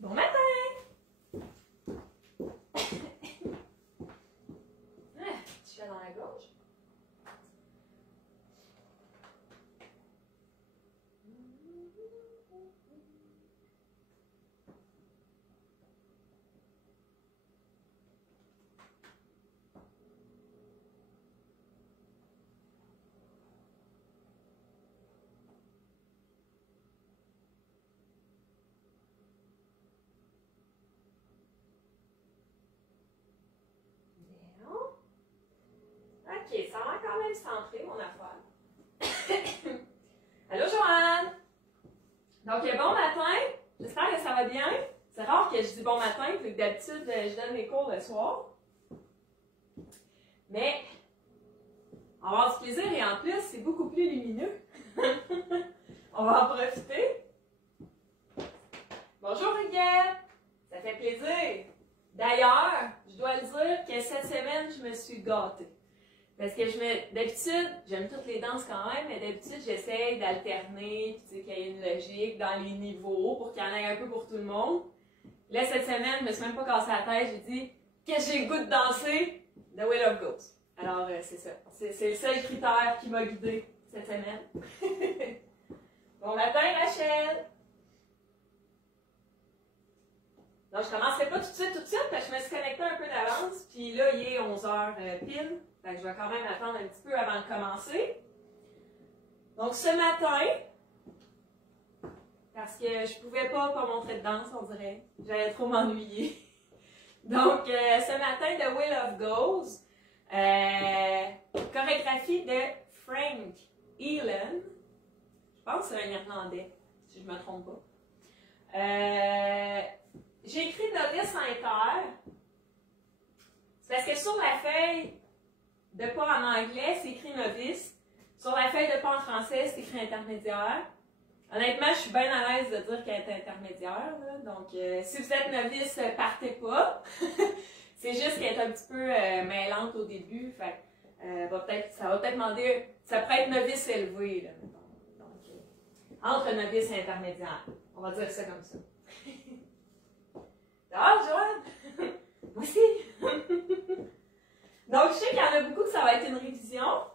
Bon matin! Tu fais dans la gorge? OK, ça a quand même centré mon affaire. Allô, Joanne! Donc, bon matin. J'espère que ça va bien. C'est rare que je dis bon matin, vu que d'habitude, je donne mes cours le soir. Mais, on va avoir du plaisir et en plus, c'est beaucoup plus lumineux. On va en profiter. Bonjour, Huguette! Ça fait plaisir. D'ailleurs, je dois le dire que cette semaine, je me suis gâtée. Parce que d'habitude, j'aime toutes les danses quand même, mais d'habitude, j'essaye d'alterner, puis qu'il y ait une logique dans les niveaux pour qu'il y en ait un peu pour tout le monde. Là, cette semaine, je me suis même pas cassé la tête, j'ai dit que j'ai le goût de danser, The Way Love Goes. Alors, c'est ça. C'est le seul critère qui m'a guidée cette semaine. Bon matin, Rachel! Donc, je commencerai pas tout de suite, parce que je me suis connectée un peu d'avance, puis là, il est 11h pile. Fait que je vais quand même attendre un petit peu avant de commencer. Donc, ce matin, parce que je pouvais pas montrer de danse, on dirait. J'allais trop m'ennuyer. Donc, ce matin, The Way Love Goes, chorégraphie de Frank Elan. Je pense que c'est un Irlandais, si je ne me trompe pas. J'ai écrit novice inter. C'est parce que sur la feuille de pas en anglais, c'est écrit novice. Sur la feuille de pas en français, c'est écrit intermédiaire. Honnêtement, je suis bien à l'aise de dire qu'elle est intermédiaire. Là. Donc, si vous êtes novice, partez pas. C'est juste qu'elle est un petit peu mêlante au début. Fait, ça va peut-être demander. Ça pourrait être novice élevé. Là, donc, entre novice et intermédiaire. On va dire ça comme ça. Ah, Joanne! Moi aussi! Donc, je sais qu'il y en a beaucoup que ça va être une révision.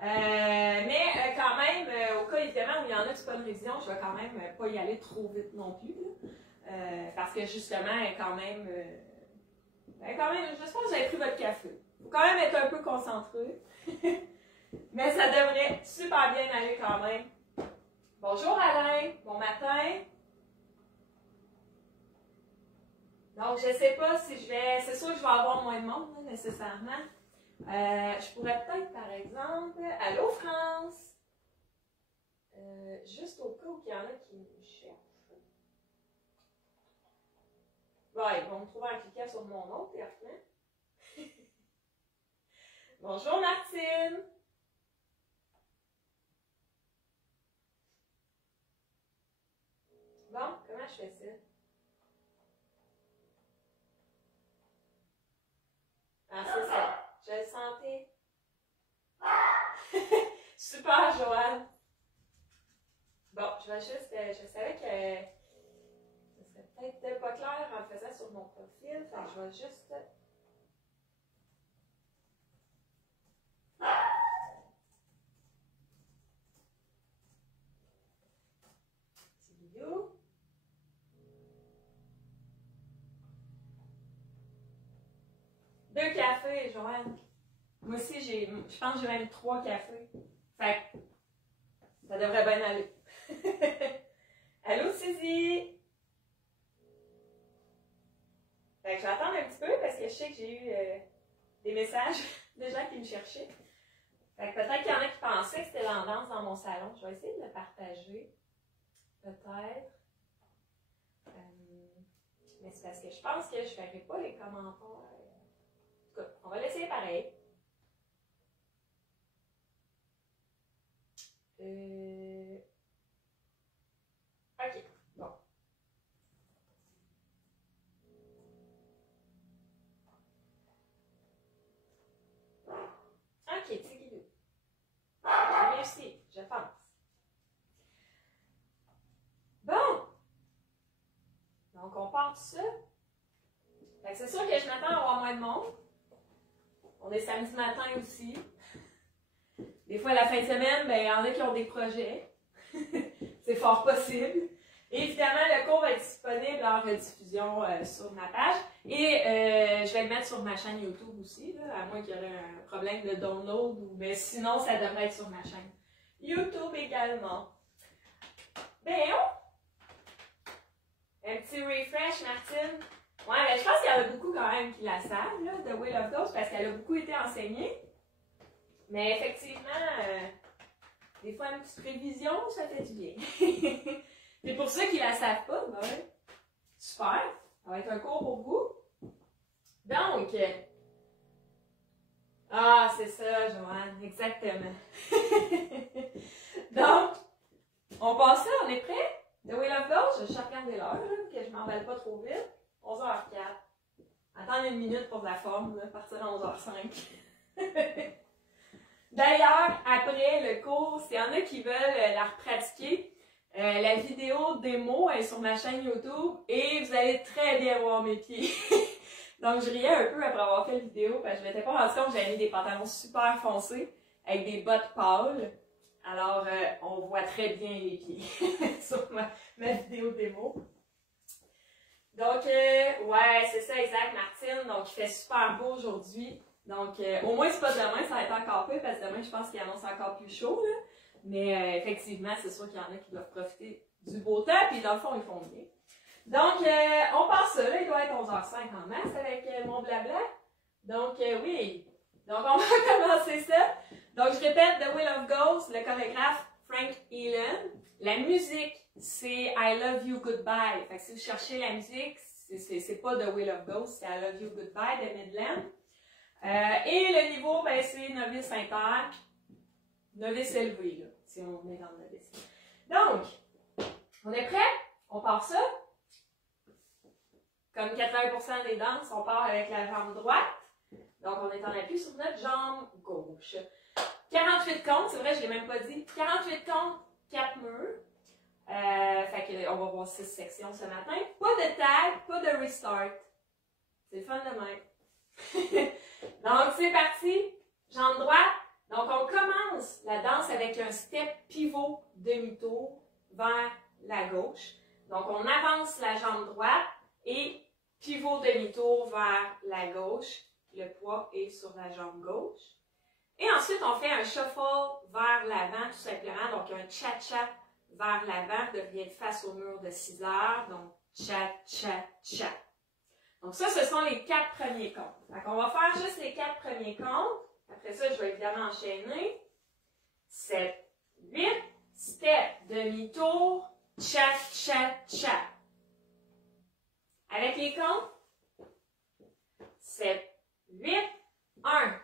Mais quand même, au cas évidemment où il y en a qui c'est pas une révision, je vais quand même pas y aller trop vite non plus. Parce que justement, quand même, j'espère que vous avez pris votre café. Il faut quand même être un peu concentré. Mais ça devrait super bien aller quand même. Bonjour Alain, bon matin. Donc, je sais pas si je vais... C'est sûr que je vais avoir moins de monde, là, nécessairement. Je pourrais peut-être, par exemple... Allô, France? Juste au cas où il y en a qui me cherchent. Ouais, ils vont me trouver en cliquant sur mon nom, théoriquement. Bonjour, Martine! Bon, comment je fais ça? Ah, c'est ça. Je le sentais. Super, Joanne. Bon, je vais juste. Je savais que ce serait peut-être pas clair en le faisant sur mon profil. Fait que je vais juste. Petit vidéo. Deux cafés, Joanne. Moi aussi, je pense que j'ai même 3 cafés. Fait que ça devrait bien aller. Allô, Suzy? Fait que je vais attendre un petit peu parce que je sais que j'ai eu des messages de gens qui me cherchaient. Fait que peut-être qu'il y en a qui pensaient que c'était l'ambiance dans mon salon. Je vais essayer de le partager. Peut-être. Mais c'est parce que je pense que je ne ferai pas les commentaires. En tout cas, on va l'essayer pareil. OK, bon. OK, c'est guidé. J'ai réussi, je pense. Bon! Donc, on part de ça. C'est sûr que je m'attends à avoir moins de monde. On est samedi matin aussi. Des fois, la fin de semaine, ben, il y en a qui ont des projets. C'est fort possible. Et évidemment, le cours va être disponible en rediffusion sur ma page. Et je vais le mettre sur ma chaîne YouTube aussi, là, à moins qu'il y ait un problème de download. Mais sinon, ça devrait être sur ma chaîne YouTube également. Ben, un petit refresh, Martine. Ouais, ben, je pense qu'il y en a beaucoup quand même qui la savent, là, The Wheel of Ghost, parce qu'elle a beaucoup été enseignée. Mais effectivement, des fois, une petite révision, ça fait du bien. Et pour ceux qui ne la savent pas, ben ouais, super, ça va être un cours pour vous. Donc, c'est ça, Joanne, exactement. Donc, on passe ça, on est prêt? The Wheel of Ghost, je regarde l'heure, que je ne m'emballe pas trop vite. 11h04. Attendre une minute pour la forme, là, partir à 11h05. D'ailleurs, après le cours, s'il y en a qui veulent la repratiquer, la vidéo démo est sur ma chaîne YouTube et vous allez très bien voir mes pieds. Donc, je riais un peu après avoir fait la vidéo parce que je m'étais pas rendu compte que j'avais mis des pantalons super foncés avec des bottes pâles. Alors, on voit très bien les pieds sur ma vidéo démo. Donc, ouais, c'est ça, exact, Martine. Donc, il fait super beau aujourd'hui. Donc, au moins, c'est pas demain, ça va être encore peu, parce que demain, je pense qu'il annonce encore plus chaud, là. Mais effectivement, c'est sûr qu'il y en a qui doivent profiter du beau temps, puis dans le fond, ils font bien. Donc, on passe ça, là, il doit être 11h05 en masse avec mon blabla. Donc, oui. Donc, on va commencer ça. Donc, je répète, The Wheel of Ghost, le chorégraphe Frank Elan. La musique, c'est I Love You Goodbye. Fait que si vous cherchez la musique, c'est pas The Wheel of Ghost, c'est I Love You Goodbye de Midland. Et le niveau, ben, c'est novice inter, novice élevé, là, si on est dans le novice. Donc, on est prêt? On part ça. Comme 80% des danses, on part avec la jambe droite. Donc, on est en appui sur notre jambe gauche. 48 comptes, c'est vrai, je ne l'ai même pas dit. 48 comptes, 4 murs. Fait que, on va voir 6 sections ce matin. Pas de tag, pas de restart. C'est le fun de même. Donc, c'est parti. Jambe droite. Donc, on commence la danse avec un step pivot demi-tour vers la gauche. Donc, on avance la jambe droite et pivot demi-tour vers la gauche. Le poids est sur la jambe gauche. Et ensuite, on fait un shuffle vers l'avant, tout simplement. Donc, un cha-cha vers l'avant, devient face au mur de 6 heures. Donc, cha-cha-cha. Donc, ça, ce sont les 4 premiers comptes. Donc, on va faire juste les 4 premiers comptes. Après ça, je vais évidemment enchaîner. 7, 8, step, demi-tour, cha-cha-cha. Avec les comptes, 7, 8, 1,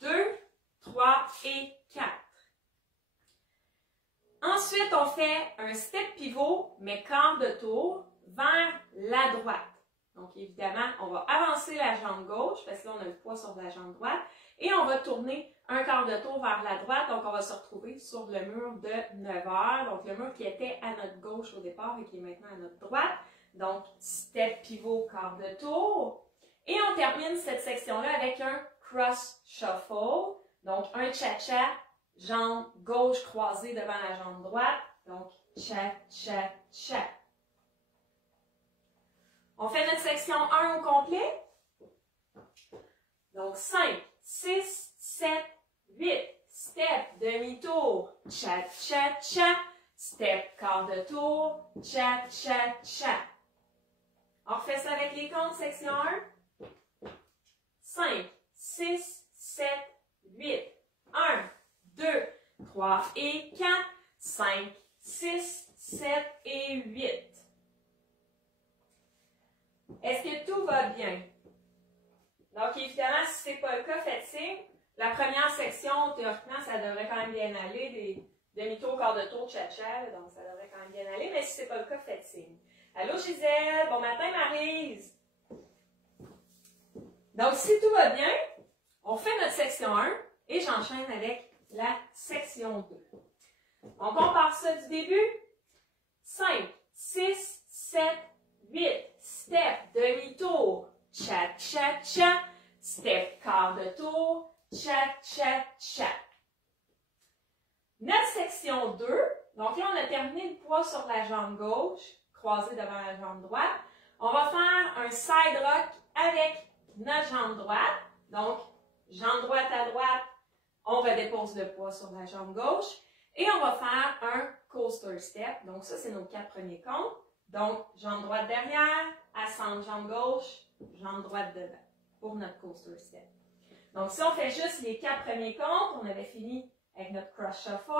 2, 3 et 4. Ensuite, on fait un step pivot, mais quart de tour, vers la droite. Donc, évidemment, on va avancer la jambe gauche, parce que là, on a le poids sur la jambe droite, et on va tourner un quart de tour vers la droite, donc on va se retrouver sur le mur de 9 heures, donc le mur qui était à notre gauche au départ et qui est maintenant à notre droite. Donc, step pivot, quart de tour. Et on termine cette section-là avec un cross shuffle, donc un cha-cha, jambe gauche croisée devant la jambe droite, donc cha-cha-cha. On fait notre section 1 au complet. Donc, 5, 6, 7, 8. Step, demi-tour, cha-cha-cha. Step, quart de tour, cha-cha-cha. On refait ça avec les comptes, section 1. 5, 6, 7, 8. 1, 2, 3 et 4. 5, 6, 7 et 8. Est-ce que tout va bien? Donc, évidemment, si ce n'est pas le cas, faites signe. La première section, théoriquement, ça devrait quand même bien aller. Des demi-tours, quart de tour, cha-cha, donc ça devrait quand même bien aller. Mais si ce n'est pas le cas, faites signe. Allô, Gisèle. Bon matin, Maryse. Donc, si tout va bien, on fait notre section 1 et j'enchaîne avec la section 2. Donc, on part ça du début. 5, 6, 7, 8. step, demi-tour, cha, cha, cha, step, quart de tour, cha, cha, cha. Notre section 2, donc là, on a terminé le poids sur la jambe gauche, croisé devant la jambe droite. On va faire un side rock avec notre jambe droite. Donc, jambe droite à droite, on redépose le poids sur la jambe gauche. Et on va faire un coaster step. Donc, ça, c'est nos 4 premiers comptes. Donc, jambe droite derrière, ascendre jambe gauche, jambe droite devant pour notre coaster step. Donc, si on fait juste les 4 premiers comptes, on avait fini avec notre cross shuffle.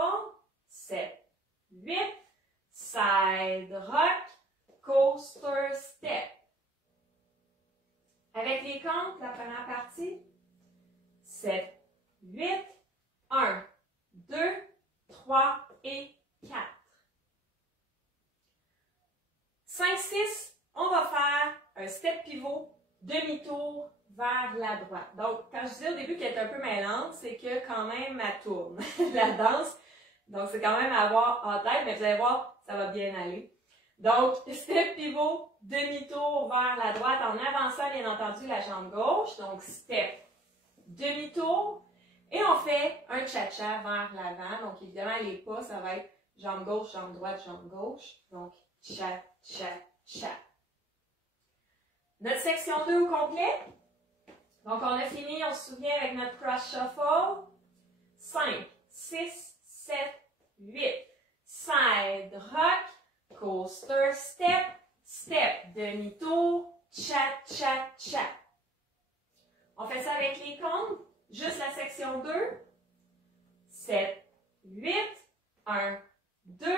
7, 8, side rock, coaster step. Avec les comptes, la première partie, 7, 8, 1, 2, 3 et 4. 5, 6, on va faire un step pivot, demi-tour vers la droite. Donc, quand je disais au début qu'elle est un peu mêlante, c'est que quand même, elle tourne, la danse. Donc, c'est quand même à avoir en tête, mais vous allez voir, ça va bien aller. Donc, step pivot, demi-tour vers la droite en avançant, bien entendu, la jambe gauche. Donc, step, demi-tour. Et on fait un cha-cha vers l'avant. Donc, évidemment, les pas, ça va être jambe gauche, jambe droite, jambe gauche. Donc, cha-cha-cha. Notre section 2 au complet. Donc, on a fini, on se souvient, avec notre cross shuffle. 5, 6, 7, 8. Side rock, coaster step, step, demi-tour, cha-cha-cha. On fait ça avec les comptes. Juste la section 2. 7, 8, 1, 2,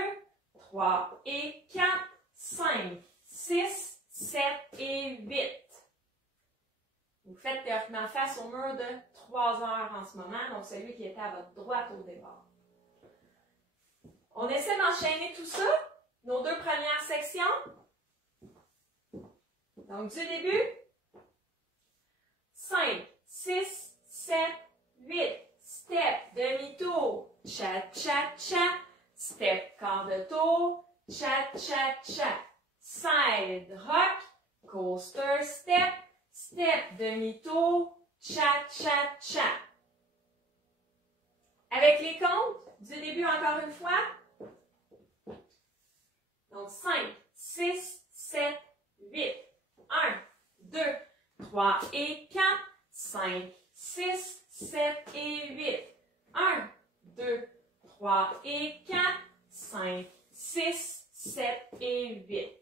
3 et 4, 5, 6, 7 et 8. Vous faites théoriquement face au mur de 3 heures en ce moment, donc celui qui était à votre droite au départ. On essaie d'enchaîner tout ça, nos 2 premières sections. Donc, du début, 5, 6, 7, 8, step, demi-tour, cha-cha-cha, step, quart de tour, cha-cha-cha, side rock, coaster step, step, demi-tour, cha-cha-cha. Avec les comptes, du début encore une fois. Donc, 5, 6, 7, 8, 1, 2, 3 et 4, 5, 6, 7 et 8, 1, 2, 3 et 4, 5, 6, 7 et 8.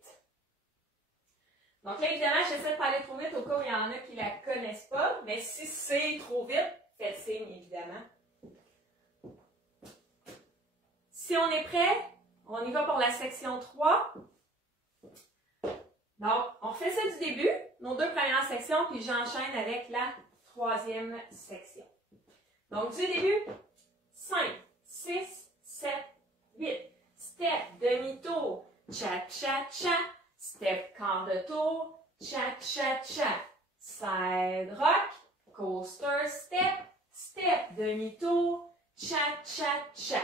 Donc là, évidemment, j'essaie de pas aller trop vite au cas où il y en a qui ne la connaissent pas, mais si c'est trop vite, faites signe, évidemment. Si on est prêt, on y va pour la section 3. Donc, on fait ça du début, nos 2 premières sections, puis j'enchaîne avec la 3e section. Donc, du début, 5, 6, 7, 8. Step, demi-tour, cha-cha-cha. Step, quart de tour, cha-cha-cha. Side rock, coaster step, step, demi-tour, cha-cha-cha.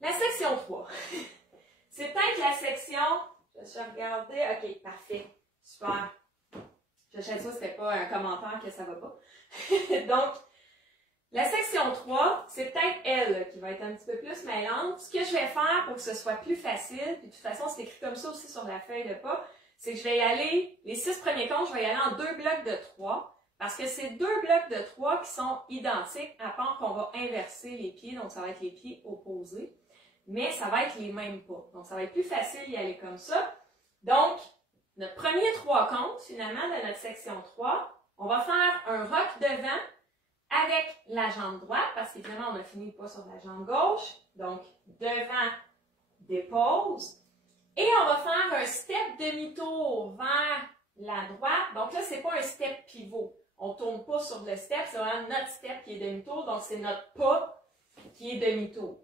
La section 3. C'est peut-être la section... Je suis regardée. OK, parfait. Super. Je sais ça, c'était pas un commentaire que ça va pas. Donc, la section 3, c'est peut-être elle qui va être un petit peu plus mêlante. Ce que je vais faire pour que ce soit plus facile, puis de toute façon, c'est écrit comme ça aussi sur la feuille de pas, c'est que je vais y aller, les 6 premiers comptes, je vais y aller en 2 blocs de 3, parce que c'est 2 blocs de 3 qui sont identiques, à part qu'on va inverser les pieds, donc ça va être les pieds opposés. Mais ça va être les mêmes pas. Donc, ça va être plus facile d'y aller comme ça. Donc, notre premier 3 comptes, finalement, de notre section 3, on va faire un rock devant avec la jambe droite, parce qu'évidemment, on a fini pas sur la jambe gauche. Donc, devant, dépose. Et on va faire un step demi-tour vers la droite. Donc là, c'est pas un step pivot. On tourne pas sur le step, c'est vraiment notre step qui est demi-tour. Donc, c'est notre pas qui est demi-tour.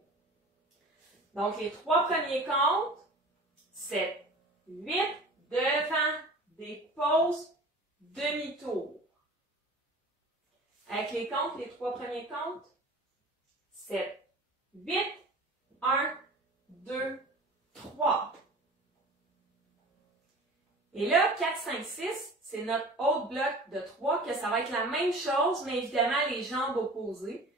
Donc, les 3 premiers comptes, 7, 8, devant, dépose, demi-tour. Avec les comptes, les 3 premiers comptes, 7, 8, 1, 2, 3. Et là, 4, 5, 6, c'est notre autre bloc de 3, que ça va être la même chose, mais évidemment les jambes opposées.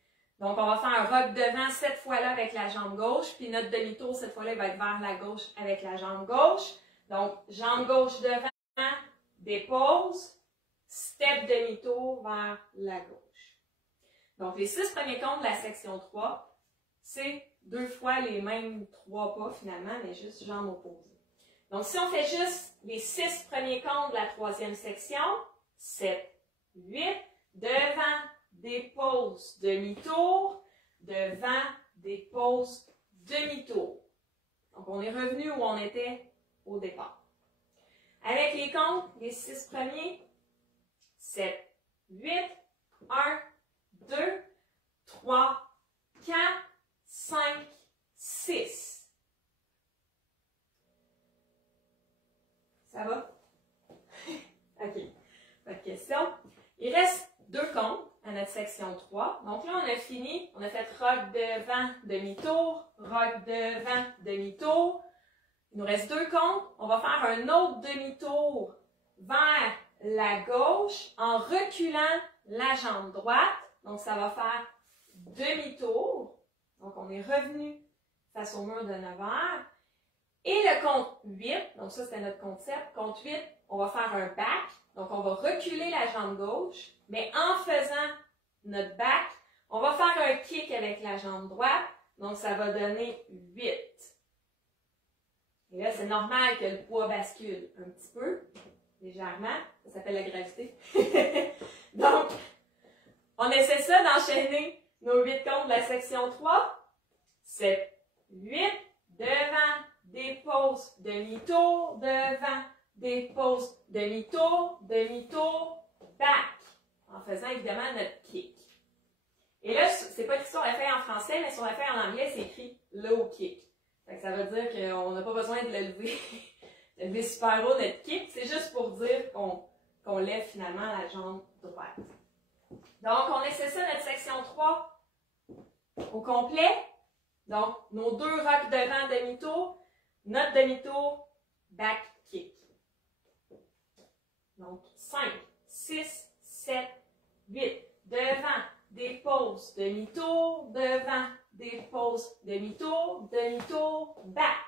Donc, on va faire un rock devant cette fois-là avec la jambe gauche, puis notre demi-tour, cette fois-là, il va être vers la gauche avec la jambe gauche. Donc, jambe gauche devant, dépose, step demi-tour vers la gauche. Donc, les 6 premiers comptes de la section 3, c'est 2 fois les mêmes 3 pas finalement, mais juste jambes opposées. Donc, si on fait juste les 6 premiers comptes de la 3e section, 7, 8, devant, dépose, demi-tour, devant, dépose, demi-tour. Donc, on est revenu où on était au départ. Avec les comptes, les 6 premiers, 7, 8, 1, 2, 3, 4, 5, 6. Ça va? OK. Pas de question. Il reste 2 comptes à notre section 3. Donc là, on a fini. On a fait rock devant, demi-tour, rock devant, demi-tour. Il nous reste 2 comptes. On va faire un autre demi-tour vers la gauche en reculant la jambe droite. Donc, ça va faire demi-tour. Donc, on est revenu face au mur de 9 heures. Et le compte 8, donc ça c'était notre compte 7, compte 8, on va faire un back, donc on va reculer la jambe gauche, mais en faisant notre back, on va faire un kick avec la jambe droite, donc ça va donner 8. Et là c'est normal que le poids bascule un petit peu, légèrement, ça s'appelle la gravité. Donc, on essaie ça d'enchaîner nos 8 comptes de la section 3, 7, 8, devant, dépose, demi-tour, devant, dépose, demi-tour, demi-tour, back. En faisant évidemment notre kick. Et là, c'est pas écrit sur la feuille en français, mais sur la feuille en anglais, c'est écrit low kick. Fait que ça veut dire qu'on n'a pas besoin de le lever, de lever super haut notre kick. C'est juste pour dire qu'on lève finalement la jambe droite. Donc, on essaie ça notre section 3 au complet. Donc, nos 2 rocks devant, demi-tour. Notre demi-tour, back kick. Donc, 5, 6, 7, 8. Devant, dépose, demi-tour, devant, dépose, demi-tour, demi-tour, back.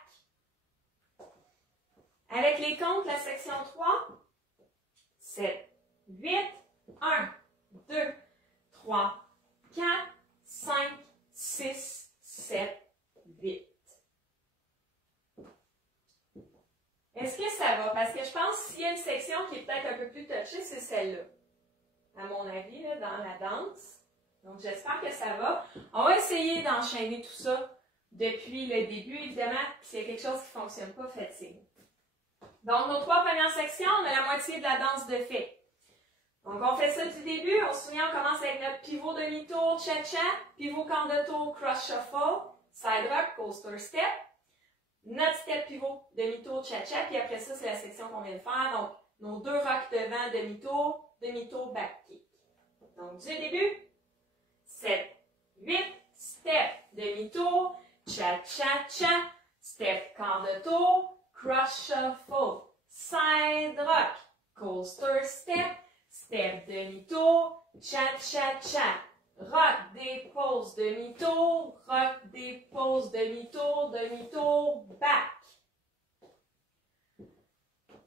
Avec les comptes, la section 3, 7, 8, 1, 2, 3, 4, 5, 6, 7, 8. Est-ce que ça va? Parce que je pense s'il y a une section qui est peut-être un peu plus touchée, c'est celle-là. À mon avis, là, dans la danse. Donc, j'espère que ça va. On va essayer d'enchaîner tout ça depuis le début, évidemment. S'il y a quelque chose qui ne fonctionne pas, faites signe. Donc, nos 3 premières sections, on a la moitié de la danse de fait. Donc, on fait ça du début. On se souvient, on commence avec notre pivot demi-tour, cha-cha, pivot quart de tour, cross shuffle, side rock, coaster step. Notre step pivot, demi-tour, cha-cha, puis après ça, c'est la section qu'on vient de faire. Donc, nos 2 rocks devant, demi-tour, demi-tour, back kick. Donc, du début, 7, 8, step, demi-tour, cha-cha-cha, step, quart de tour, cross shuffle, side rock, coaster step, step, demi-tour, cha-cha-cha. Rock, dépose, demi-tour, rock, dépose, demi-tour, demi-tour, back.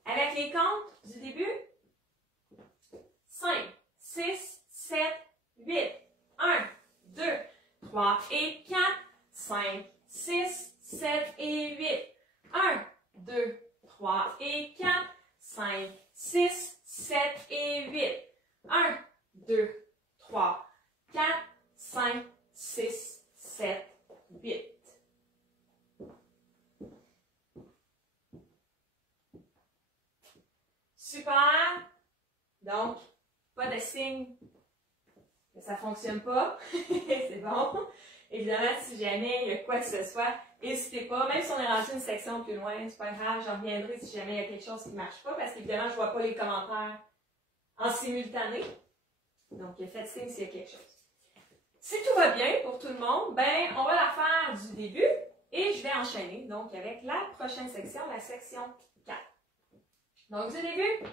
Avec les comptes du début, 5, 6, 7, 8, 1, 2, 3 et 4, 5, 6, 7 et 8, 1, 2, 3 et 4, 5, 6, 7 et 8, 1, 2, 3, 4, 5, 6, 7, 8. Super. Donc, pas de signe que ça ne fonctionne pas. C'est bon. Évidemment, si jamais il y a quoi que ce soit, n'hésitez pas. Même si on est rendu une section plus loin, c'est pas grave, j'en reviendrai si jamais il y a quelque chose qui ne marche pas, parce qu'évidemment, je ne vois pas les commentaires en simultané. Donc, faites signe s'il y a quelque chose. Si tout va bien pour tout le monde, ben, on va la faire du début et je vais enchaîner donc avec la prochaine section, la section 4. Donc, du début,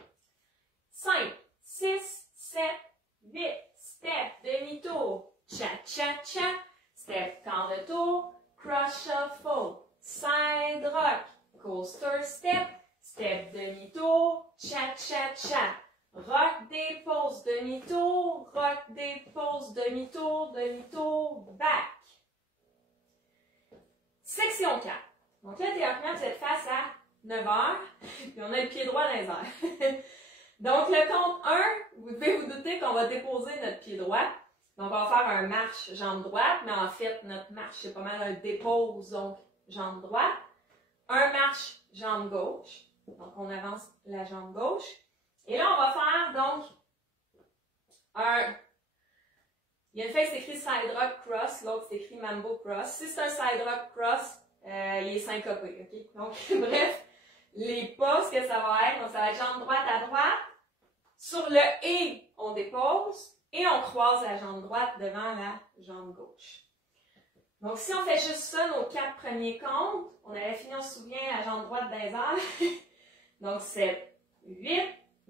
5, 6, 7, 8, step, demi-tour, cha-cha-cha, step, quart de tour, cross shuffle, side rock, coaster step, step, demi-tour, cha-cha-cha, rock, dépose, demi-tour, rock, dépose, demi-tour, demi-tour, back. Section 4. Donc là, théoriquement, vous êtes face à 9 heures, puis on a le pied droit dans les airs. Donc, le compte 1, vous devez vous douter qu'on va déposer notre pied droit. Donc, on va faire un marche jambe droite, mais en fait, notre marche, c'est pas mal un dépose, donc jambe droite. Un marche jambe gauche. Donc, on avance la jambe gauche. Et là, on va faire, donc, il y a une feuille qui s'écrit side rock cross, l'autre s'écrit mambo cross. Si c'est un side rock cross, il est syncopé, ok? Donc, bref, les pas, ce que ça va être, donc ça va être jambe droite à droite. Sur le « et », on dépose et on croise la jambe droite devant la jambe gauche. Donc, si on fait juste ça, nos 4 premiers comptes, on avait fini, on se souvient, la jambe droite dans les airs. Donc, c'est 8,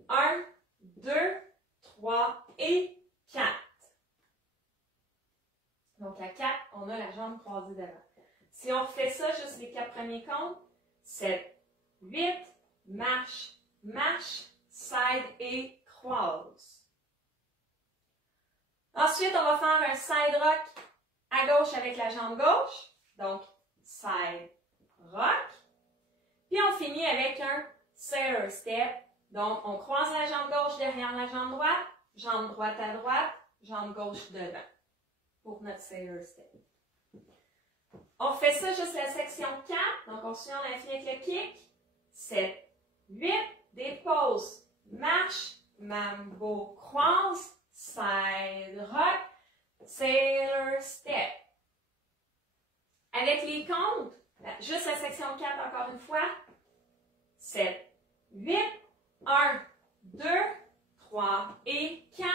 1, 2, 3 et 4. Donc, à 4, on a la jambe croisée devant. Si on refait ça, juste les 4 premiers comptes, 7, 8, marche, marche, side et croise. Ensuite, on va faire un side rock à gauche avec la jambe gauche. Donc, side rock. Puis, on finit avec un sailor step. Donc, on croise la jambe gauche derrière la jambe droite à droite, jambe gauche devant pour notre sailor step. On fait ça juste la section 4. Donc, on suit, on a fini avec le kick. 7, 8, dépose, marche, mambo, croise, side rock, sailor step. Avec les comptes, juste la section 4 encore une fois. 7, 8, 1, 2, 3 et 4,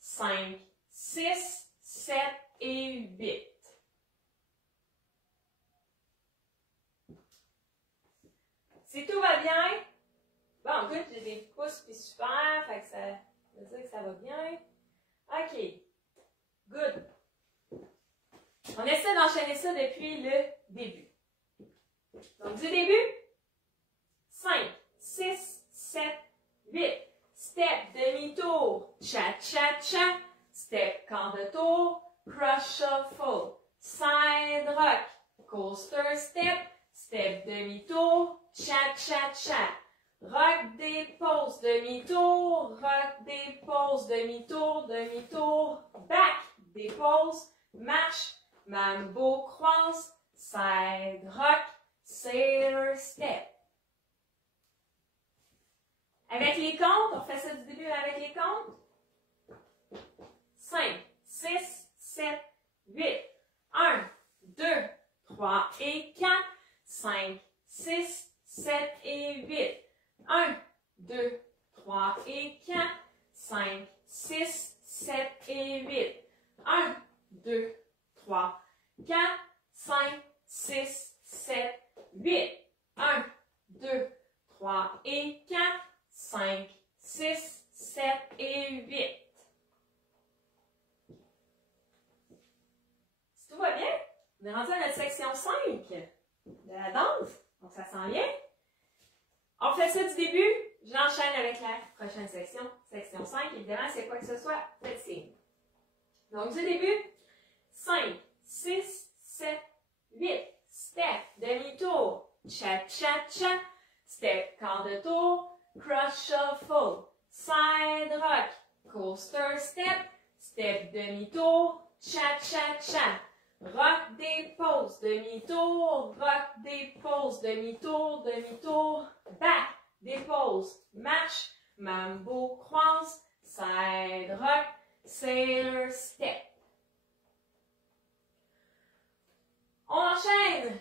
5, 6, 7 et 8. Si tout va bien, bon, écoute, j'ai des pouces puis super, fait que ça veut dire que ça va bien. OK. Good. On essaie d'enchaîner ça depuis le début. Donc, du début, 5, 6, 7, 8. Step, demi-tour, cha-cha-cha. Step, quart de tour, cross shuffle. Side rock, coaster step. Step, demi-tour, cha-cha-cha. Rock, dépose, demi-tour, rock, dépose, demi-tour, demi-tour, back, dépose, marche, mambo, croise, side rock, sailor step. Avec les comptes, on fait ça du début avec les comptes. 5, 6, 7, 8. 1, 2, 3 et 4. 5, 6, 7 et 8. 1, 2, 3 et 4. 5, 6, 7 et 8. 1, 2, 3, 4, 5, 6, 7, 8. 1, 2, 3 et 4. 5, 6, 7 et 8. Si tout va bien, on est rendu à notre section 5 de la danse. Donc, ça s'en vient. On fait ça du début. J'enchaîne avec la prochaine section. Section 5, évidemment, c'est quoi que ce soit, faites signe. Donc, du début, 5, 6, 7, 8. Step, demi-tour, cha-cha-cha. Step, quart de tour. Cross shuffle, side rock, coaster step, step demi-tour, cha-cha-cha. Rock, dépose, demi-tour, rock, dépose, demi-tour, demi-tour, back, dépose, marche, mambo, croise, side rock, sailor step. On enchaîne.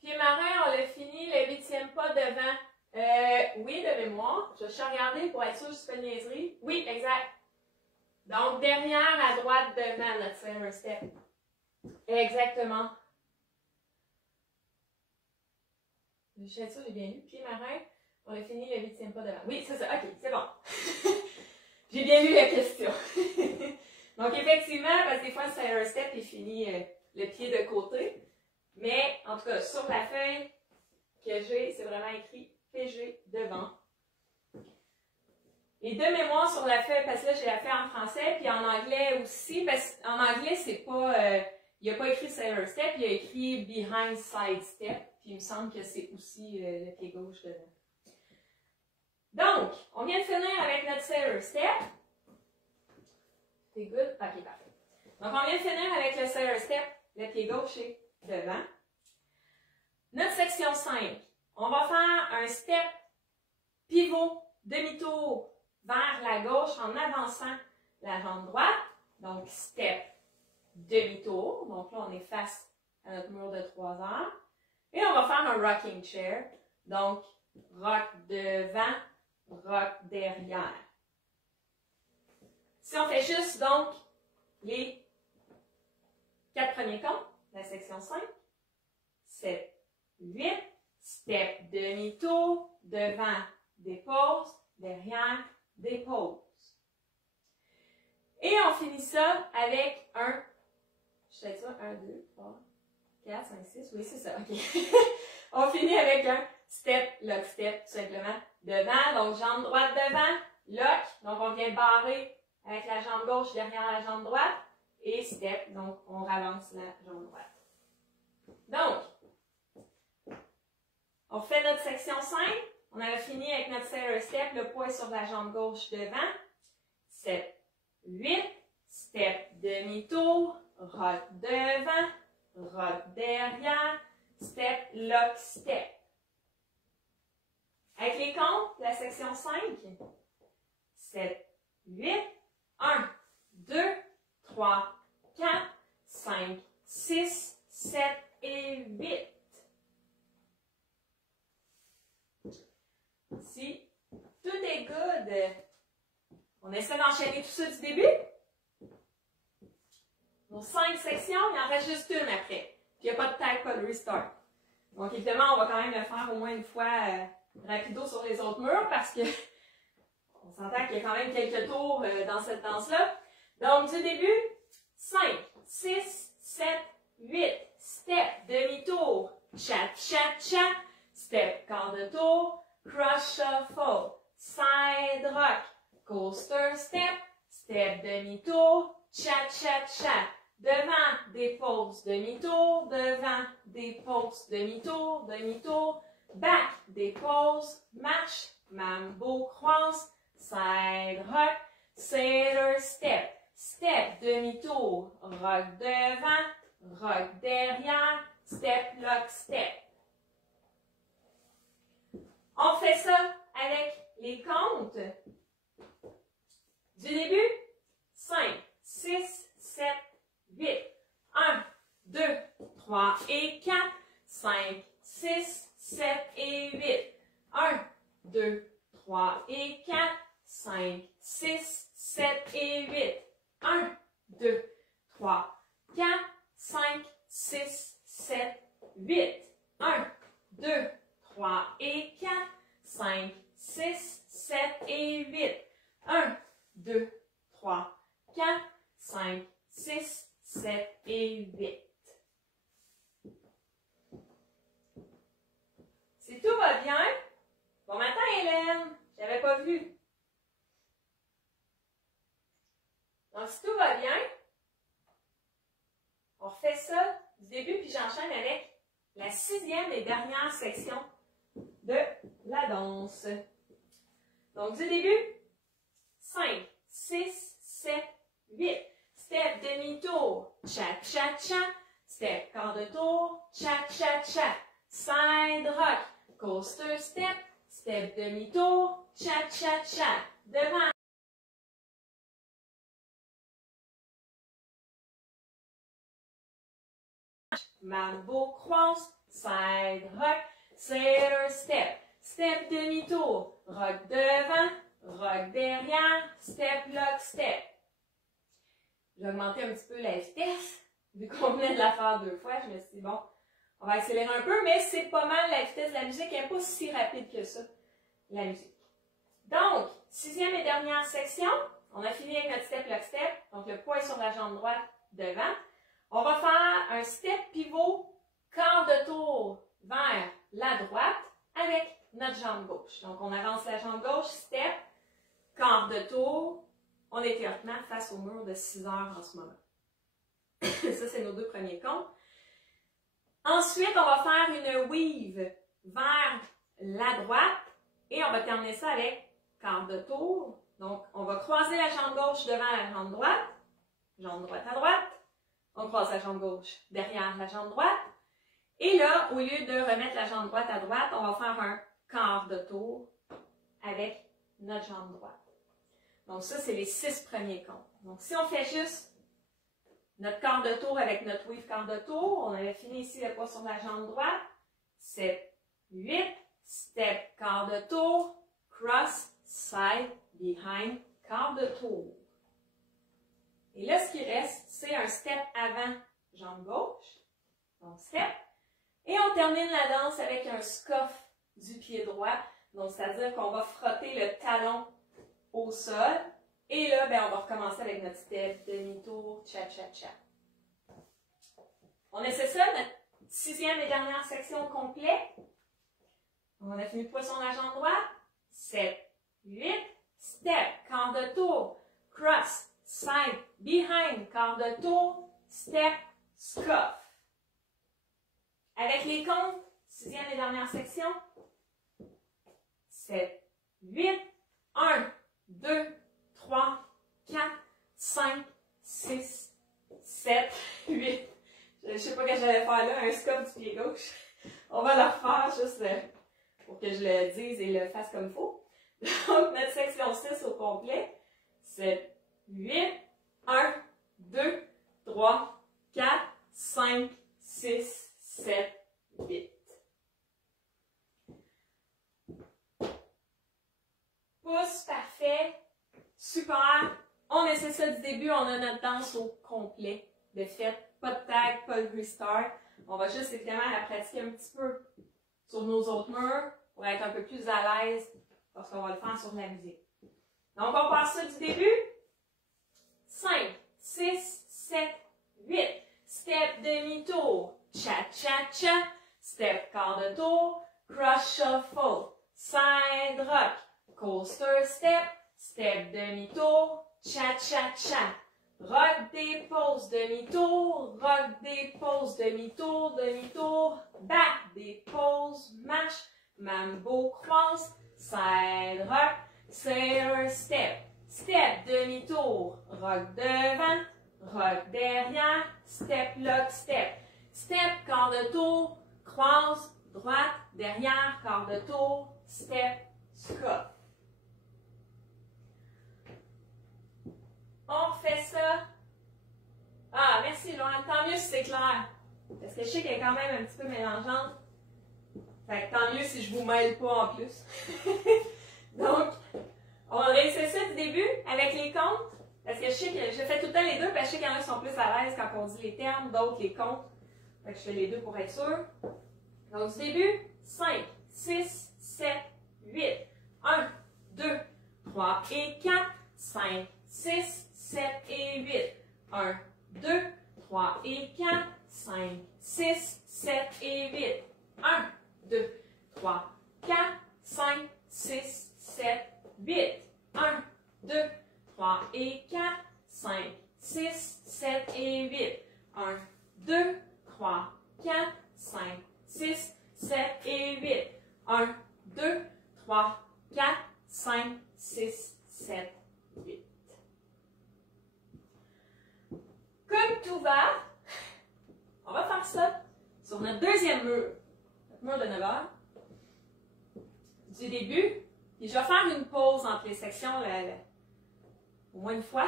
Pied marin, on l'a fini, le 8e pas devant. Oui, de mémoire. Je suis regardée pour être sûre que je fais une niaiserie. Oui, exact. Donc, dernière à droite devant notre sailor step. Exactement. Je sais ça, j'ai bien lu. Pied marin, on a fini le 8e pas devant. Oui, c'est ça. OK, c'est bon. J'ai bien lu la question. Donc, effectivement, parce que des fois, c'est un step et finit le pied de côté. Mais, en tout cas, sur la feuille que j'ai, c'est vraiment écrit PG devant. Et de mémoire sur la feuille, parce que là, j'ai la feuille en français, puis en anglais aussi, parce qu'en anglais, c'est pas, il n'a pas écrit sailor step, il a écrit behind side step, puis il me semble que c'est aussi le pied gauche devant. Donc, on vient de finir avec notre sailor step. C'est good? Ok, parfait. Donc, on vient de finir avec le sailor step, le pied gauche est devant. Notre section 5, on va faire un step pivot, demi-tour vers la gauche en avançant la jambe droite. Donc, step, demi-tour. Donc là, on est face à notre mur de 3 heures. Et on va faire un rocking chair. Donc, rock devant, rock derrière. Si on fait juste, donc, les 4 premiers comptes, la section 5, 7, 8, step, demi-tour, devant, dépose, derrière, dépose. Et on finit ça avec un, je sais ça, 1, 2, 3, 4, 5, 6, oui, c'est ça, ok. On finit avec un step, lock, step, tout simplement, devant, donc jambe droite devant, lock, donc on vient barrer avec la jambe gauche derrière la jambe droite, et step, donc on ralance la jambe droite. Donc, on fait notre section 5, on avait fini avec notre sailor step, le poids est sur la jambe gauche devant, 7, 8, step, demi-tour, rock devant, rock derrière, step, lock, step. Avec les comptes, la section 5, 7, 8, 1, 2, 3, 4, 5, 6, 7 et 8. Si tout est good, on essaie d'enchaîner tout ça du début. Nos 5 sections, il en reste juste une après. Puis il n'y a pas de tag, pas de restart. Donc évidemment, on va quand même le faire au moins une fois rapido sur les autres murs parce que on s'entend qu'il y a quand même quelques tours dans cette danse-là. Donc du début, 5, 6, 7, 8, step, demi-tour, chat, chat, chat, step, quart de tour, cross shuffle, side rock, coaster step, step, demi-tour, chat, chat, chat, devant, dépose, demi-tour, devant, dépose, demi-tour, demi-tour, back, dépose, marche, mambo, cross, side rock, sailor step, step, demi-tour, rock devant, rock derrière, step, lock, step. On fait ça avec les comptes du début. 5, 6, 7, 8. 1, 2, 3 et 4. 5, 6, 7 et 8. 1, 2, 3 et 4. 5, 6, 7 et 8. 1, 2, 3, 4, 5, 6, 7, 8. 1, 2, 3 et 4, 5, 6, 7 et 8. 1, 2, 3, 4, 5, 6, 7 et 8. Si tout va bien, bon matin Hélène, je n'avais pas vu. Donc si tout va bien, on refait ça du début puis j'enchaîne avec la 6e et dernière section de la danse. Donc, du début, 5, 6, 7, 8. Step, demi-tour, chat, chat, chat. Step, quart de tour, chat, chat, chat. Side rock, coaster step. Step, demi-tour, chat, chat, chat. Devant. Mambo cross, side rock. Sailor step, step demi-tour, rock devant, rock derrière, step, lock, step. J'ai augmenté un petit peu la vitesse, vu qu'on venait de la faire 2 fois, je me suis dit, bon, On va accélérer un peu, mais c'est pas mal la vitesse de la musique, elle n'est pas si rapide que ça, la musique. Donc, 6e et dernière section, on a fini avec notre step, lock, step, donc le poids est sur la jambe droite devant. On va faire un step pivot, quart de tour vers la droite avec notre jambe gauche. Donc, on avance la jambe gauche, step, quart de tour. On est théoriquement face au mur de 6 heures en ce moment. Ça, c'est nos deux premiers comptes. Ensuite, on va faire une weave vers la droite et on va terminer ça avec quart de tour. Donc, on va croiser la jambe gauche devant la jambe droite à droite. On croise la jambe gauche derrière la jambe droite. Et là, au lieu de remettre la jambe droite à droite, on va faire un quart de tour avec notre jambe droite. Donc ça, c'est les 6 premiers comptes. Donc si on fait juste notre quart de tour avec notre weave quart de tour, on avait fini ici le poids sur la jambe droite, 7, 8, step, quart de tour, cross, side, behind, quart de tour. Et là, ce qui reste, c'est un step avant jambe gauche, donc step, et on termine la danse avec un scuff du pied droit, donc c'est-à-dire qu'on va frotter le talon au sol, et là, ben, on va recommencer avec notre step, demi-tour, cha-cha-cha. On essaie ça, notre 6e et dernière section complète. On a fini le poids sur la jambe droite, 7, 8, step, quart de tour, cross, side, behind, quart de tour, step, scuff. Avec les comptes, 6e et dernière section, 7, 8, 1, 2, 3, 4, 5, 6, 7, 8. Je ne sais pas ce que j'allais faire là, un scuff du pied gauche. On va le refaire juste pour que je le dise et le fasse comme il faut. Donc, notre section 6 au complet, 7, 8, 1, 2, 3, 4, 5, 6, 7, 8. Pouce, parfait, super. On essaie ça du début, on a notre danse au complet de fait. Pas de tag, pas de restart. On va juste évidemment la pratiquer un petit peu sur nos autres murs pour être un peu plus à l'aise lorsqu'on va le faire sur la musique. Donc on passe ça du début. 5, 6, 7, 8. Step demi-tour. Cha-cha-cha. Step quart de tour. Cross shuffle. Side rock. Coaster step. Step demi-tour. Cha-cha-cha. Rock des pauses demi-tour. Rock des pauses demi-tour. Demi-tour. Back des pauses. Marche. Mambo croise. Side rock. Sailor step. Step demi-tour. Rock devant. Rock derrière. Step lock step. Step quart de tour. Croise. Droite. Derrière. Quart de tour. Step. Scuff. On refait ça. Ah, merci, Laurent. Tant mieux si c'est clair. Parce que je sais qu'elle est quand même un petit peu mélangeante. Fait que tant mieux si je vous mêle pas en plus. Donc, on réussit ça du début avec les comptes. Parce que je sais que je fais tout le temps les deux, parce que je sais qu'il y en a qui sont plus à l'aise quand on dit les termes, d'autres les comptes. Fait que je fais les deux pour être sûr. Donc, du début, 5, 6, 7, 8. 1, 2, 3 et 4, 5, 6, 7 et 8. 1, 2, 3 et 4, 5, 6, 7 et 8. 1, 2, 3, 4, 5, 6, 7, 8. 1, 2, 3 et 4, 5, 6, 7 et 8. 1, 2, 3, 4, 5, 6, 7 et 8. 1, 2, 3, 4, 5, 6, 7, 8. Comme tout va, on va faire ça sur notre deuxième mur, notre mur de 9 heures, du début. Puis je vais faire une pause entre les sections, au moins une fois,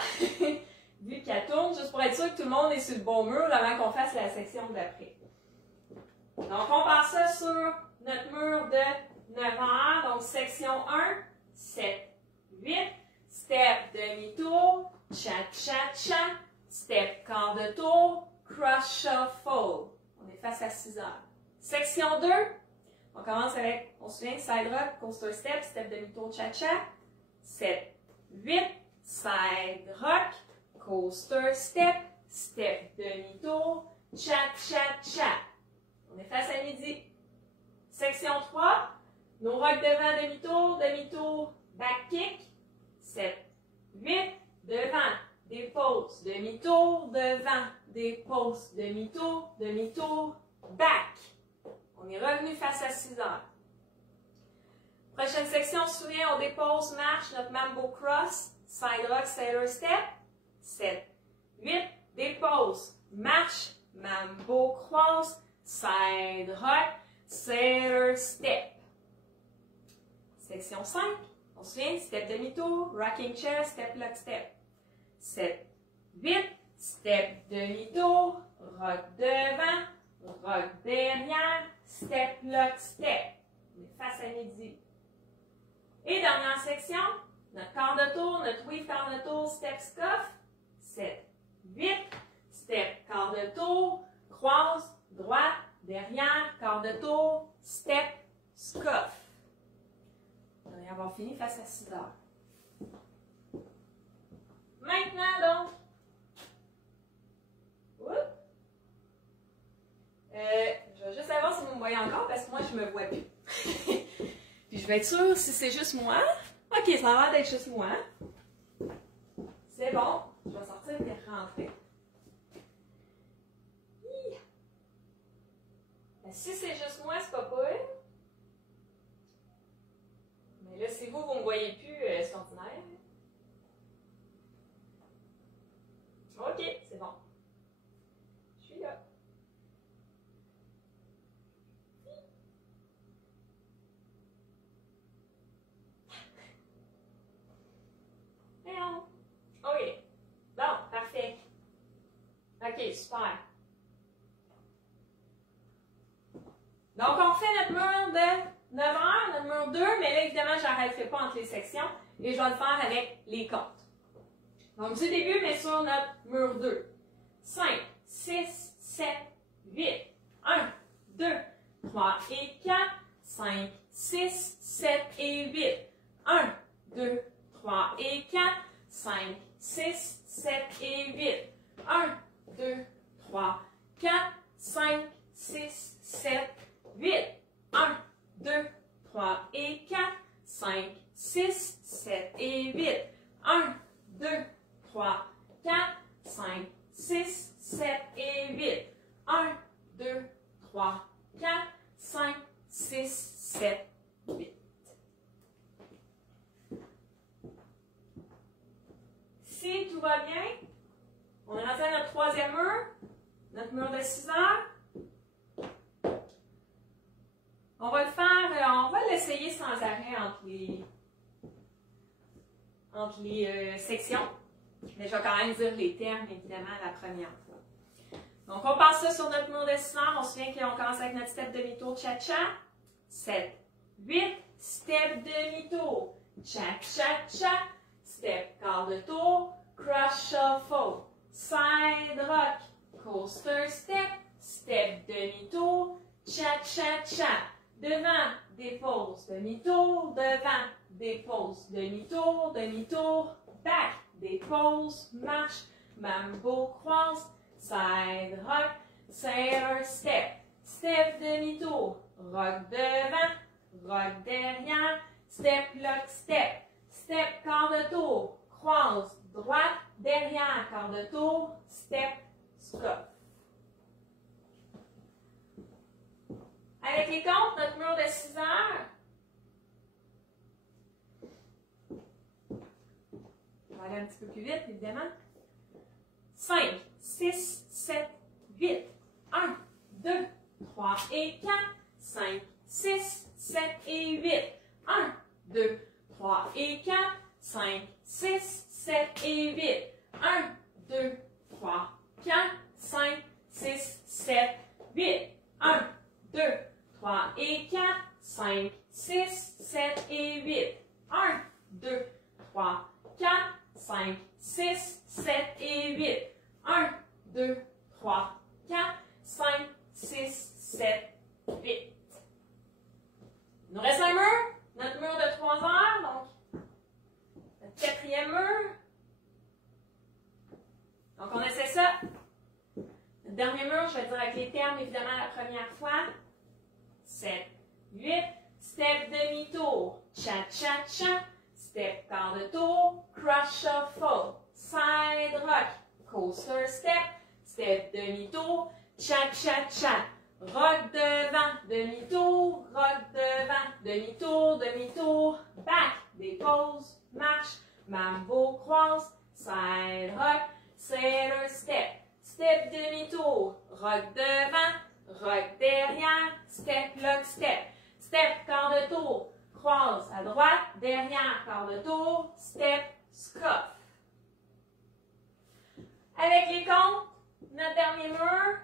vu qu'elle tourne, juste pour être sûr que tout le monde est sur le bon mur avant qu'on fasse la section d'après. Donc on passe ça sur notre mur de 9 heures, donc section 1, 7, 8, step demi-tour, cha-cha-cha, step quart de tour, cross shuffle. On est face à 6 heures. Section 2, on commence avec, on se souvient, side rock, coaster step, step demi-tour, cha-cha. 7, 8, side rock, coaster step, step demi-tour, cha-cha-cha. On est face à midi. Section 3, nos rocks devant, demi-tour, demi-tour, back kick. 7, 8, devant, dépose, demi-tour, devant, dépose, demi-tour, demi-tour, back. On est revenu face à 6 heures. Prochaine section, on se souvient, on dépose, marche, notre mambo cross, side rock, sailor step. 7, 8, dépose, marche, mambo cross, side rock, sailor step. Section 5, on se souvient, step demi-tour, rocking chair, step lock step. 7, 8, step demi-tour, rock devant, rock derrière, step lock step. On est face à midi. Et dernière section, notre quart de tour, notre weave quart de tour, step scuff. 7, 8, step quart de tour, croise, droite, derrière, quart de tour, step scuff. On va avoir fini face à 6 heures. Maintenant donc, je vais juste savoir si vous me voyez encore parce que moi je me vois plus. Puis je vais être sûre si c'est juste moi. Ok, ça a l'air d'être juste moi. C'est bon, je vais sortir et rentrer. Si c'est juste moi, c'est pas cool. Mais là, si vous ne me voyez plus, c'est ordinaire. Ok, c'est bon. Je suis là. OK. Bon, parfait. OK, super. Donc, on fait notre mur de 9 heures, notre mur 2, mais là, évidemment, je n'arrêterai pas entre les sections et je vais le faire avec les comptes. Donc, du début, mais sur notre mur 2. 5, 6, 7, 8. 1, 2, 3 et 4. 5, 6, 7 et 8. 1, 2, 3 et 4. 5, 6, 7 et 8. 1, 2, 3, 4, 5, 6, 7, 8. 1, 2, 3 et 4. 5, 6, 7 et 8. 1, 2, 3, 4, 5, 6, 7 et 8. 1, 2, 3, 4, 5, 6, 7, 8. Si tout va bien, on est rendu à notre troisième mur, notre mur de 6 heures. On va le faire, on va l'essayer sans arrêt entre les sections. Mais je vais quand même dire les termes, évidemment, la première fois. Donc, on passe ça sur notre mur de 6 heures. On se souvient qu'on commence avec notre step demi-tour cha-cha. 7, 8, step demi-tour, cha-cha-cha. Step quart de tour, cross shuffle, side rock, coaster step, step demi-tour, cha-cha-cha. Devant, dépose, demi-tour, devant, dépose, demi-tour, demi-tour, back, dépose, marche, mambo cross, side rock, sailor step, step demi-tour, rock devant, rock derrière, step lock step. Step, quart de tour, croise, droite, derrière, quart de tour, step, scuff. Avec les comptes, notre mur de 6 heures. On va aller un petit peu plus vite, évidemment. 5, 6, 7, 8. 1, 2, 3 et 4. 5, 6, 7 et 8. 1, 2, 3 et 4, 5, 6, 7 et 8. 1, 2, 3, 4, 5, 6, 7, 8. 1, 2, 3 et 4, 5, 6, 7 et 8. 1, 2, 3, 4, 5, 6, 7 et 8. 1, 2, 3, 4, 5, 6, 7, vite. Il nous reste un mur, notre mur de 3 heures, donc notre 4e mur. Donc on essaie ça. Le dernier mur, je vais dire avec les termes évidemment la première fois. 7, 8, step demi-tour, cha-cha-cha, step quart de tour, cross shuffle, side rock, coaster step, step demi-tour, cha-cha-cha, rock devant, demi-tour, rock devant, demi-tour, demi-tour, back, dépose, marche, mambo cross, side rock, sailor step, step demi-tour, rock devant, rock derrière, step lock step, step quart de tour, croise à droite, derrière quart de tour, step scuff. Avec les comptes, notre dernier mur.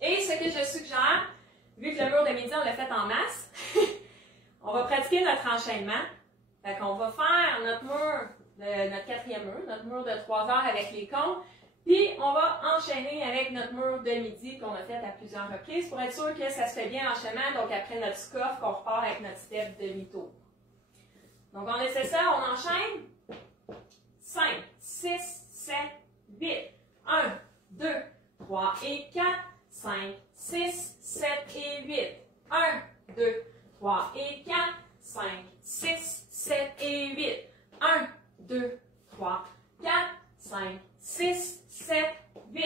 Et ce que je suggère, vu que le mur de midi, on l'a fait en masse, on va pratiquer notre enchaînement. Fait qu'on va faire notre mur, notre 4e mur, notre mur de 3 heures avec les comptes. Puis, on va enchaîner avec notre mur de midi qu'on a fait à plusieurs reprises pour être sûr que ça se fait bien l'enchaînement. Donc, après notre scuff, qu'on repart avec notre step demi-tour. Donc, on essaie ça, on enchaîne. 5, 6, 7, 8. 1, 2, 3 et 4. 5, 6, 7 et 8. 1, 2, 3 et 4. 5, 6, 7 et 8. 1, 2, 3, 4. 5, 6, 7, 8.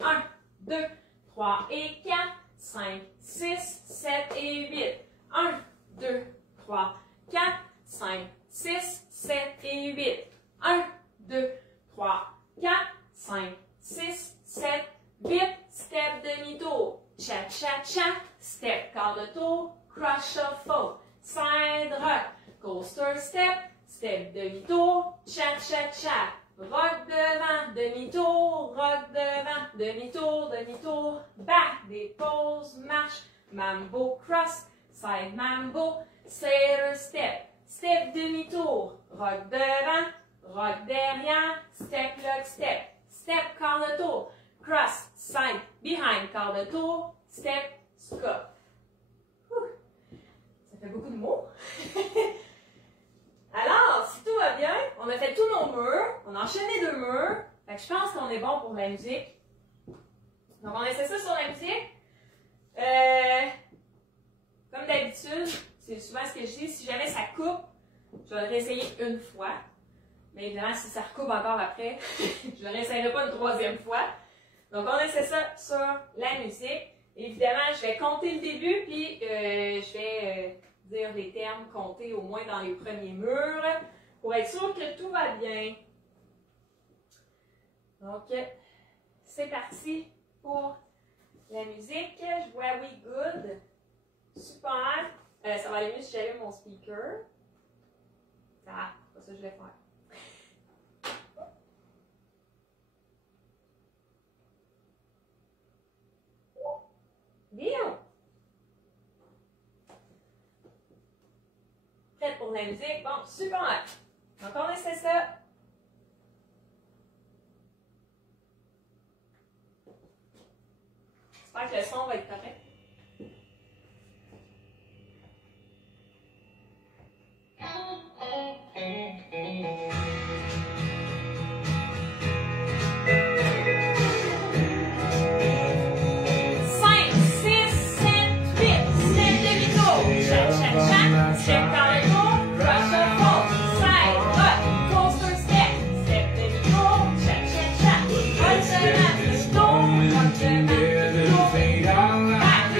1, 2, 3 et 4. 5, 6, 7 et 8. 1, 2, 3, 4. 5, 6, 7 et 8. 1, 2, 3, 4. 5, 6, 7, 8. Step demi-tour. Cha-cha-cha. Step quart de tour. Cross shuffle. Side rock. Coaster step. Step demi-tour. Cha-cha-cha. Rock devant, demi-tour, rock devant, demi-tour, demi-tour, back, dépose, marche, mambo cross, side mambo, sailor step, step demi-tour, rock devant, rock derrière, step lock step, step quart de tour, cross, side, behind quart de tour, step, scuff. Ça fait beaucoup de mots. Alors, si tout va bien, on a fait tous nos murs, on a enchaîné 2 murs, fait que je pense qu'on est bon pour la musique. Donc, on essaie ça sur la musique. Comme d'habitude, c'est souvent ce que je dis, si jamais ça coupe, je vais le réessayer une fois. Mais évidemment, si ça recoupe encore après, je ne le réessayerai pas une 3e fois. Donc, on essaie ça sur la musique. Évidemment, je vais compter le début, puis je vais dire les termes comptés au moins dans les premiers murs pour être sûr que tout va bien. Donc, c'est parti pour la musique. Je vois We Good. Super. Ça va aller mieux si j'allume mon speaker. Ah, c'est pas ça que je vais faire. Bien. Prête pour la musique? Bon, super! Donc, on essaie ça. J'espère que le son va être correct. Back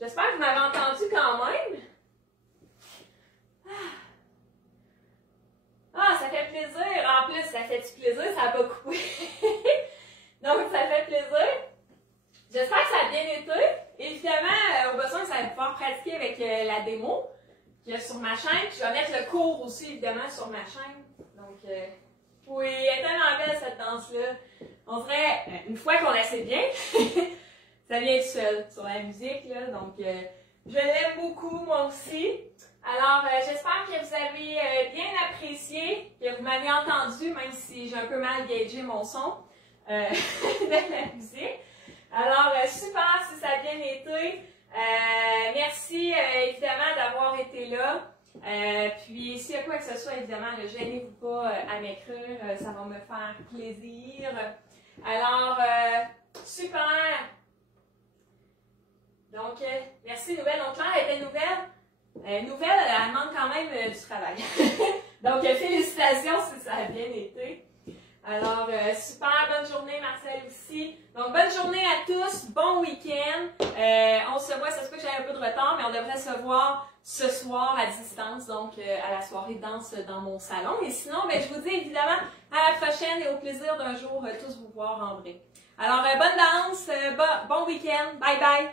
J'espère que vous m'avez entendu quand même. Ah, ça fait plaisir. En plus, ça fait du plaisir, ça n'a pas coupé. Donc, ça fait plaisir. J'espère que ça a bien été. Évidemment, au besoin, ça va pouvoir pratiquer avec la démo qu'il y a sur ma chaîne. Je vais mettre le cours aussi, évidemment, sur ma chaîne. Donc, oui, elle est tellement belle, cette danse-là. On dirait, une fois qu'on la sait bien, ça vient tout seul sur la musique, là. Donc, je l'aime beaucoup, moi aussi. Alors, j'espère que vous avez bien apprécié, que vous m'avez entendu, même si j'ai un peu mal gagé mon son de la musique. Alors, super si ça a bien été. Merci évidemment d'avoir été là. Puis, s'il y a quoi que ce soit, évidemment, ne gênez-vous pas à m'écrire. Ça va me faire plaisir. Alors, super! Donc, merci, Nouvelle. Donc, Claire était nouvelle. Nouvelle, elle demande quand même du travail. Donc, félicitations si ça a bien été. Alors, super, bonne journée, Marcel aussi. Donc, bonne journée à tous, bon week-end. On se voit, ça se peut que j'ai un peu de retard, mais on devrait se voir ce soir à distance, donc à la soirée de danse dans mon salon. Et sinon, ben, je vous dis évidemment à la prochaine et au plaisir d'un jour tous vous voir en vrai. Alors, bonne danse, bon week-end, bye bye!